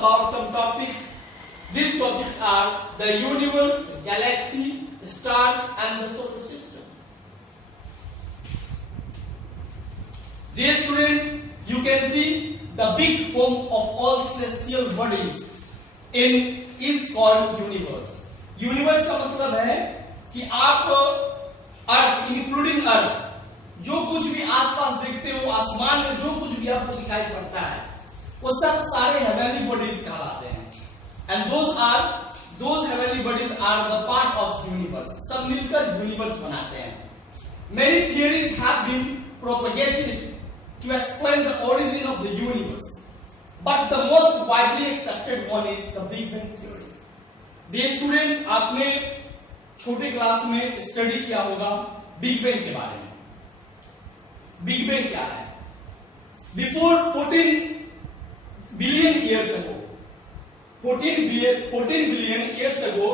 about some topics. These topics are the universe, galaxy, stars and the solar system. Dear students, you can see the big home of all celestial bodies is called universe. Universe का मतलब है कि आप अर्थ including अर्थ जो कुछ भी आसपास देखते हो, आसमान में जो कुछ भी आपको दिखाई पड़ता है वो सब सारे हेवनली बॉडीज कहलाते हैं. And those heavenly bodies are the part of universe. सब मिलकर यूनिवर्स बनाते हैं. Many theories have been propagated to explain the origin of the universe, but the most widely accepted one is the big bang theory. Dear students, आपने छोटे class में study किया होगा big bang के बारे में. बिग बैंग क्या है? Before 14 billion years ago, 14 billion years ago,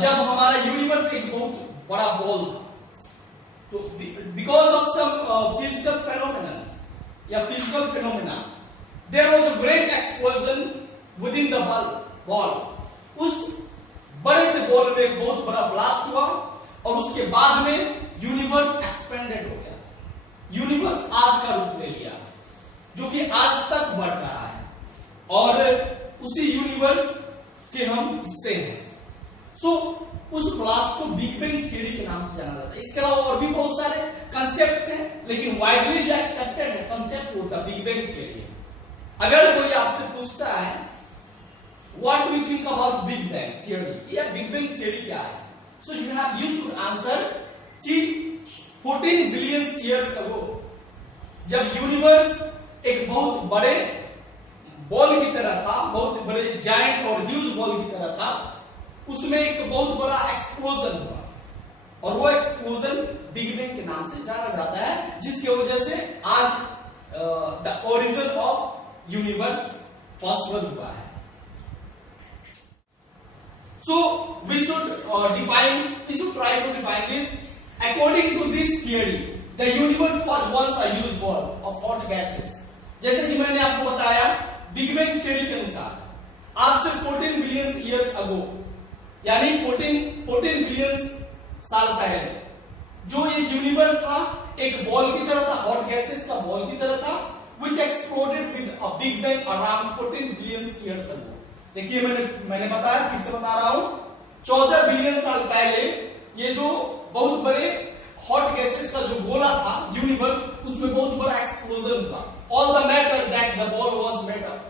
जब हमारा यूनिवर्स एक बहुत बड़ा बॉल था, तो because of some physical phenomena there was a great explosion within the ball. उस बड़े से बॉल में एक बहुत बड़ा ब्लास्ट हुआ और उसके बाद में यूनिवर्स एक्सपेंडेड हो गया. यूनिवर्स आज का रूप ले लिया जो कि आज तक बढ़ रहा है और उसी यूनिवर्स के हम हिस्से हैं. सो उस ब्लास्ट को बिग बैंग थ्योरी के नाम से जाना जाता है. इसके अलावा और भी बहुत सारे कंसेप्ट्स हैं, लेकिन वाइडली जो एक्सेप्टेड है कंसेप्ट वो बिग बैंग थ्योरी है. अगर कोई आपसे पूछता है What do you think about Big Bang theory? या Big Bang theory क्या है? So you should answer कि 14 billion years ago जब यूनिवर्स एक बहुत बड़े बॉल की तरह था, बहुत बड़े जायंट और ह्यूज बॉल की तरह था, उसमें एक बहुत बड़ा एक्सप्लोजन हुआ और वो एक्सप्लोजन बिग बैंग के नाम से जाना जाता है, जिसकी वजह से आज the origin of universe possible हुआ है. So we should try to define this. According to this theory, the universe was once a huge ball of hot gases. जैसे कि मैंने आपको बताया, बिग बैंग थ्योरी के अनुसार आज से 14 बिलियन ईयर्स अगो, यानी 14 बिलियन साल पहले जो ये यूनिवर्स था एक बॉल की तरह था, हॉट गैसेस का बॉल की तरह था, which exploded with a big bang around 14 billion years ago. देखिए मैंने बताया, फिर से बता रहा हूं, 14 बिलियन साल पहले ये जो बहुत बड़े हॉट गैसेस का जो गोला था यूनिवर्स, उसमें बहुत बड़ा एक्सप्लोजन हुआ. All the matter that the ball was made of,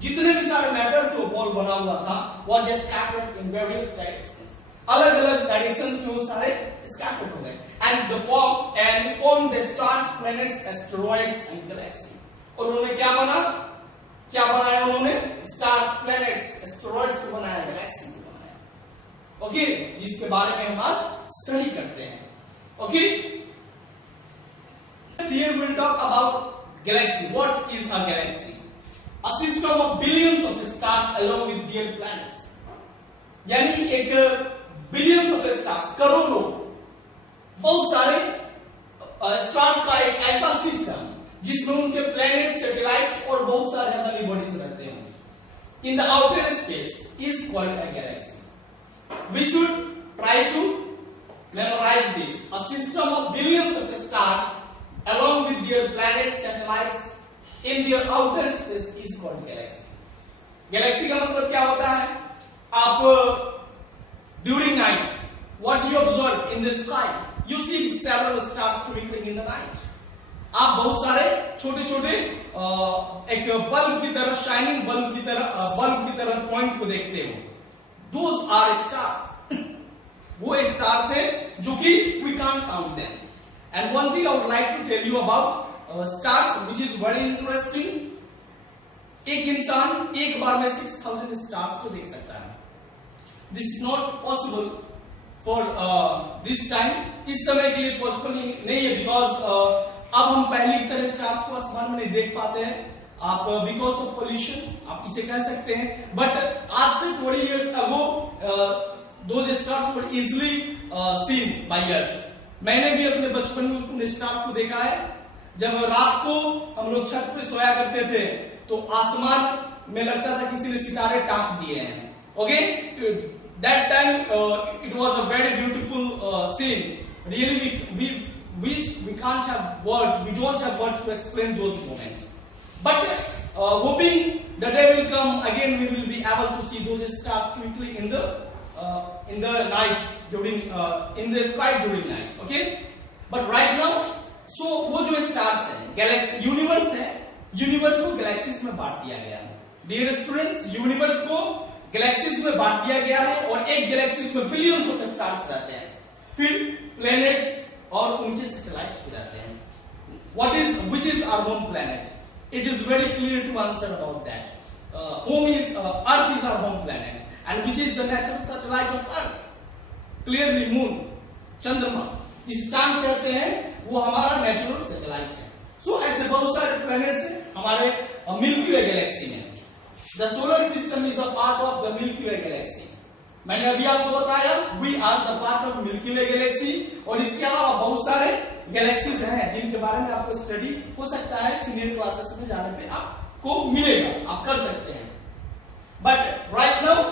जितने भी सारे मैटर से वो बॉल बना हुआ था was scattered in various directions. अलग अलग डायरेक्शंस में वो सारे स्कैटर्ड हो गए and form the stars, planets, asteroids and Galaxy. और उन्होंने क्या बनाया उन्होंने? स्टार्स, प्लैनेट्स, एस्टेरॉइड्स को बनाया, गैलेक्सी को बनाया. ओके, जिसके बारे में हम आज स्टडी करते हैं. Okay, here we'll talk about galaxy. What is a galaxy? A system of billions of stars along with their planets. यानी एक billions of stars, करोड़ों, बहुत सारे स्टार्स का एक ऐसा सिस्टम जिसमें उनके प्लैनेट, सैटेलाइट्स और बहुत सारे हेवनली बॉडीज रहते हैं. In the outer space is called a galaxy. We should try to memorize this. A system of billions of stars along with their planets, satellites in their outer space is called galaxy. Galaxy का मतलब क्या होता है? आप during night, what you observe in the sky? You see several stars twinkling in the night. आप बहुत सारे छोटे छोटे एक बल्ब की तरह, शाइनिंग बल्ब की तरह पॉइंट को देखते हो. Those are stars. वो स्टार्स हैं जो कि we can't count them. And one thing I would like to tell you about stars which is very interesting. एक इंसान एक बार में 6000 स्टार्स को देख सकता है. This is not possible for this time. इस समय के लिए पॉसिबल नहीं है, बिकॉज अब हम पहले की तरह स्टार्स को आसमान में नहीं देख पाते हैं. आप बिकॉज ऑफ पोल्यूशन आप इसे कह सकते हैं. बट आज से 20 years ago those stars were easily seen by us. मैंने भी अपने बचपन में उन स्टार्स को देखा है. जब रात को हम लोग छत पे सोया करते थे तो आसमान में लगता था किसी ने सितारे टाँप दिए हैं. Okay, that time it was a very beautiful scene. Really, we can't have words. We don't have words to explain those moments. But hoping the day will come again, we will be able to see those stars twinkling in the night during in the sky during night. Okay, but right now, so वो जो stars हैं, galaxy, universe है, universe को galaxies में बांट दिया गया है. Dear students, universe को galaxies में बांट दिया गया है और एक galaxies में billions of stars रहते हैं. फिर planets और उनके satellites भी रहते हैं. Which is our home planet? It is very clear to answer about that. Earth is our home planet. And which is the natural satellite of Earth? Clearly moon, चंद्रमा. इस चांद कहते हैं वो हमारा नेचुरल सैटेलाइट है. सो ऐसे बहुत सारे प्लैनेट्स हैं हमारे मिल्की वे गैलेक्सी में. The solar system is a part of the Milky Way galaxy. मैंने अभी आपको बताया we are the part of Milky Way galaxy. और इसके अलावा बहुत सारे गैलेक्सीज हैं जिनके बारे में आपको स्टडी हो सकता है सीनियर क्लासेस में जाने पे आपको मिलेगा, आप कर सकते हैं. But right now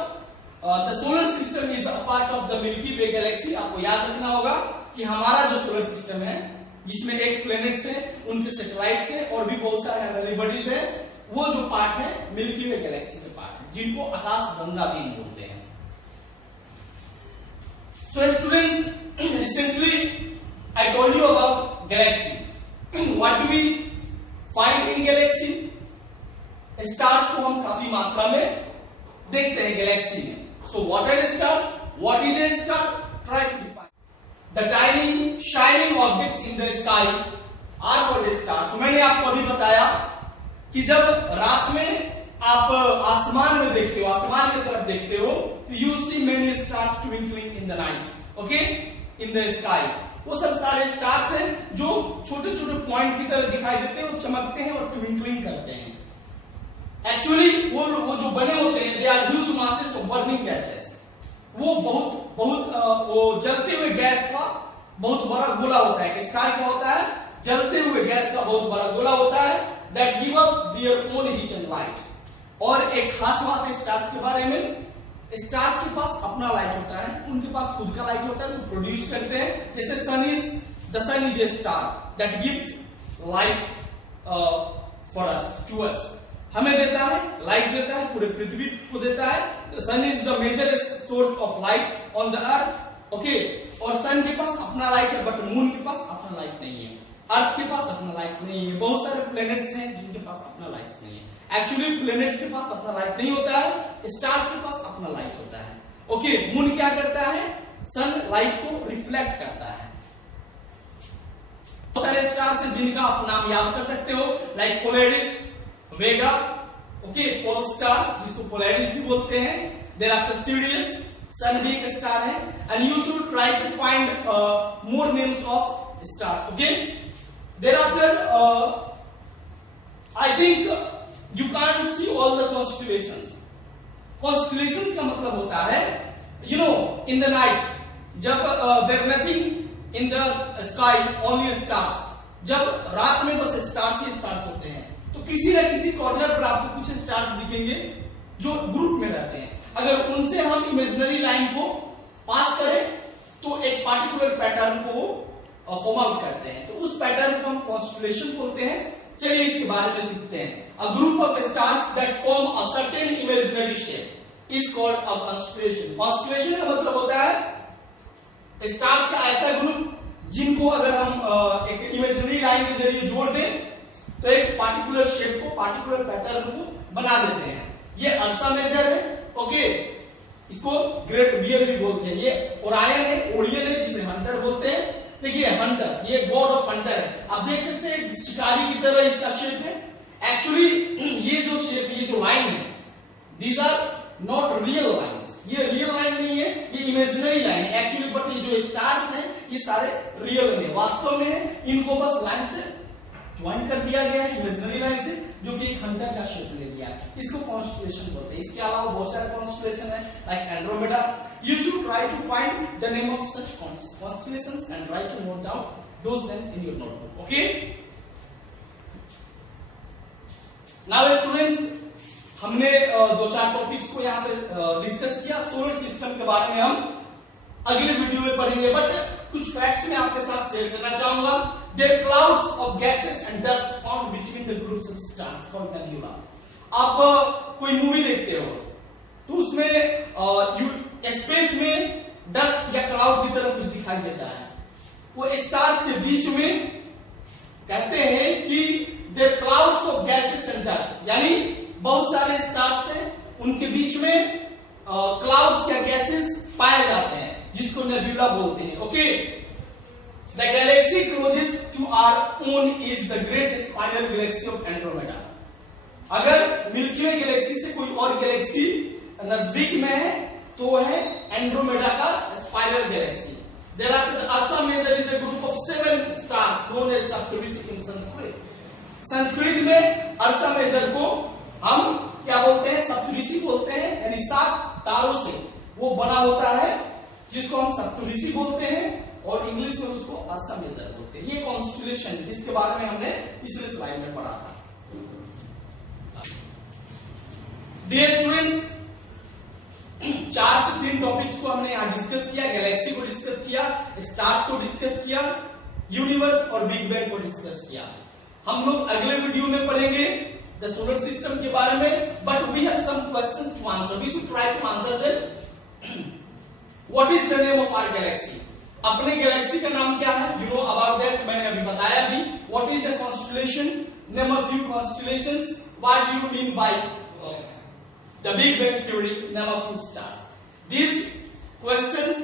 the solar system is a part of the Milky Way Galaxy. आपको याद रखना होगा कि हमारा जो सोलर सिस्टम है जिसमें 8 प्लैनेट्स हैं, उनके सैटेलाइट्स हैं और भी बहुत सारे हेवनली बॉडीज हैं, वो जो पार्ट है मिल्की वे गैलेक्सी के पार्ट है जिनको आकाश गंगा भी बोलते हैं. So students, recently I told you about galaxy. What do we find in galaxy? Stars को हम काफी मात्रा में देखते हैं गैलेक्सी में. So what are stars? What is a star? Try to define. The tiny shining objects in the sky are called stars. मैंने आपको अभी बताया कि जब रात में आप आसमान में देखते हो, आसमान की तरफ देखते हो, तो you see many stars twinkling in the night. Okay, in the sky. वो सब सारे स्टार्स हैं जो छोटे छोटे पॉइंट की तरह दिखाई देते हैं और चमकते हैं और ट्विंकलिंग करते हैं. एक्चुअली वो जो बने होते हैं they are huge masses of burning gases. वो बहुत वो जलते हुए गैस का बहुत बड़ा गोला होता है. स्काई क्या होता है? जलते हुए गैस का बहुत बड़ा गोला होता है that give up their own heat and light. और एक खास बात है स्टार्स के बारे में, स्टार्स के पास अपना लाइट होता है, उनके पास खुद का लाइट होता है जो प्रोड्यूस करते हैं. जैसे the sun is a star that gives light for us, to us. हमें देता है, लाइट देता है, पूरे पृथ्वी को देता है. Sun is the major source of light on the earth. Okay, और सन के पास अपना लाइट है बट मून के पास अपना लाइट नहीं है. अर्थ के पास अपना लाइट नहीं है. बहुत सारे प्लैनेट्स हैं जिनके पास अपना लाइट नहीं है. एक्चुअली प्लैनेट्स के पास अपना लाइट नहीं होता है, स्टार्स के पास अपना लाइट होता है. ओके, मून क्या करता है? सन लाइट को रिफ्लेक्ट करता है. बहुत सारे स्टार्स हैं जिनका आप नाम याद कर सकते हो, लाइक पोलैरिस, वेगा, ओके, पोल स्टार जिसको पोलैरिस भी बोलते हैं. देयर आफ्टर सिरियस, सन भी एक स्टार है. And you should try to find more names of stars. Okay, thereafter I think you can't see all the constellations. Constellations का मतलब होता है in the night जब there nothing in the sky, only stars. जब रात में बस stars ही stars होते हैं तो किसी न किसी कॉर्नर पर आपको कुछ स्टार्स दिखेंगे जो ग्रुप में रहते हैं. अगर उनसे हम इमेजिनरी लाइन को पास करें तो एक पार्टिकुलर पैटर्न को फॉर्म आउट करते हैं. तो उस पैटर्न को हम कॉन्स्टेलेशन बोलते हैं. चलिए इसके बारे में सीखते हैं. A group of stars that form a certain imaginary shape is called a constellation. Constellation का मतलब होता है स्टार्स का ऐसा ग्रुप जिनको अगर हम एक इमेजिनरी लाइन के जरिए जोड़ दें तो एक पार्टिकुलर शेप को, पार्टिकुलर पैटर्न को बना देते हैं. ये अर्सा मेजर है. ओके, इसको ग्रेट बियर भी बोलते हैं. ये ओरायन है, ओरियन है जिसे हंटर बोलते हैं. देखिए हंटर, ये गॉड ऑफ हंटर है. आप देख सकते हैं शिकारी की तरह इसका शेप है. एक्चुअली ये जो शेप, ये जो लाइन है, these are not real lines. ये रियल लाइन नहीं है, ये इमेजिनरी लाइन है एक्चुअली. बट ये जो स्टार्स हैं ये सारे रियल में, वास्तव में है. इनको बस लाइन से ज्वाइन कर दिया गया है, इमेजिनरी लाइन से, जो कि एक हंटर का शेप ले लिया. इसको कॉन्स्टेलेशन बोलते हैं. इसके अलावा बहुत सारे कॉन्स्टेलेशन है like Andromeda. You should try to find the name of such constellations and try to note down those names in your notebook. Okay? Now students, हमने दो चार टॉपिक्स को यहाँ पे डिस्कस किया। सोलर सिस्टम के बारे में हम अगले वीडियो में पढ़ेंगे, बट कुछ फैक्ट्स मैं आपके साथ शेयर करना चाहूंगा। There clouds of gases and dust found between the groups of stars called nebula. आप कोई मूवी देखते हो तो उसमें स्पेस में डस्ट या क्लाउड की तरह कुछ दिखाई देता है, वो स्टार्स के बीच में कहते हैं कि there clouds of gases and dust, यानी बहुत सारे स्टार्स हैं, उनके बीच में क्लाउड्स या गैसेस पाए जाते हैं, जिसको नेबुला बोलते हैं। Okay, the galaxy closest to our own is the great spiral galaxy of Andromeda. अगर मिल्की वे गैलेक्सी से कोई और गैलेक्सी नजदीक में है तो वो है एंड्रोमेडा का spiral Galaxy. Thereafter, the Ursa Major is a group of 7 stars known as Saptarishi in Sanskrit. Sanskrit में अर्सा मेजर को हम क्या बोलते हैं? सप्तऋषि बोलते हैं, यानी 7 तारों से वो बना होता है, जिसको हम सप्तऋषि बोलते हैं, और इंग्लिश में उसको अर्सा मेजर बोलते हैं। ये कॉन्स्टलेशन जिसके बारे में हमने पिछले स्लाइड में पढ़ा था। डियर स्टूडेंट्स, 4 से 3 टॉपिक्स को हमने यहाँ डिस्कस किया। गैलेक्सी को डिस्कस किया, स्टार्स को डिस्कस किया, यूनिवर्स और बिग बैंग को डिस्कस किया। हम लोग अगले वीडियो में पढ़ेंगे द सोलर सिस्टम के बारे में, but we have some questions to answer. We should try to answer them. What is the name of our galaxy? अपने गैलेक्सी का नाम क्या है? यू नो अबाउट दैट, मैंने अभी बताया भी। What is a constellation? Name a few constellations. What do you mean by the Big Bang Theory? Name a few stars. These questions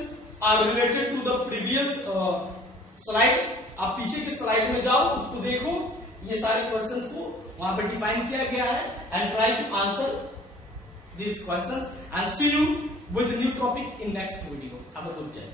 are related to the previous slides. आप पीछे के slide में जाओ, उसको देखो, ये सारे क्वेश्चंस को वहां पर डिफाइन किया गया है, and try to answer these questions and see you with a new topic in next video. Have a good day.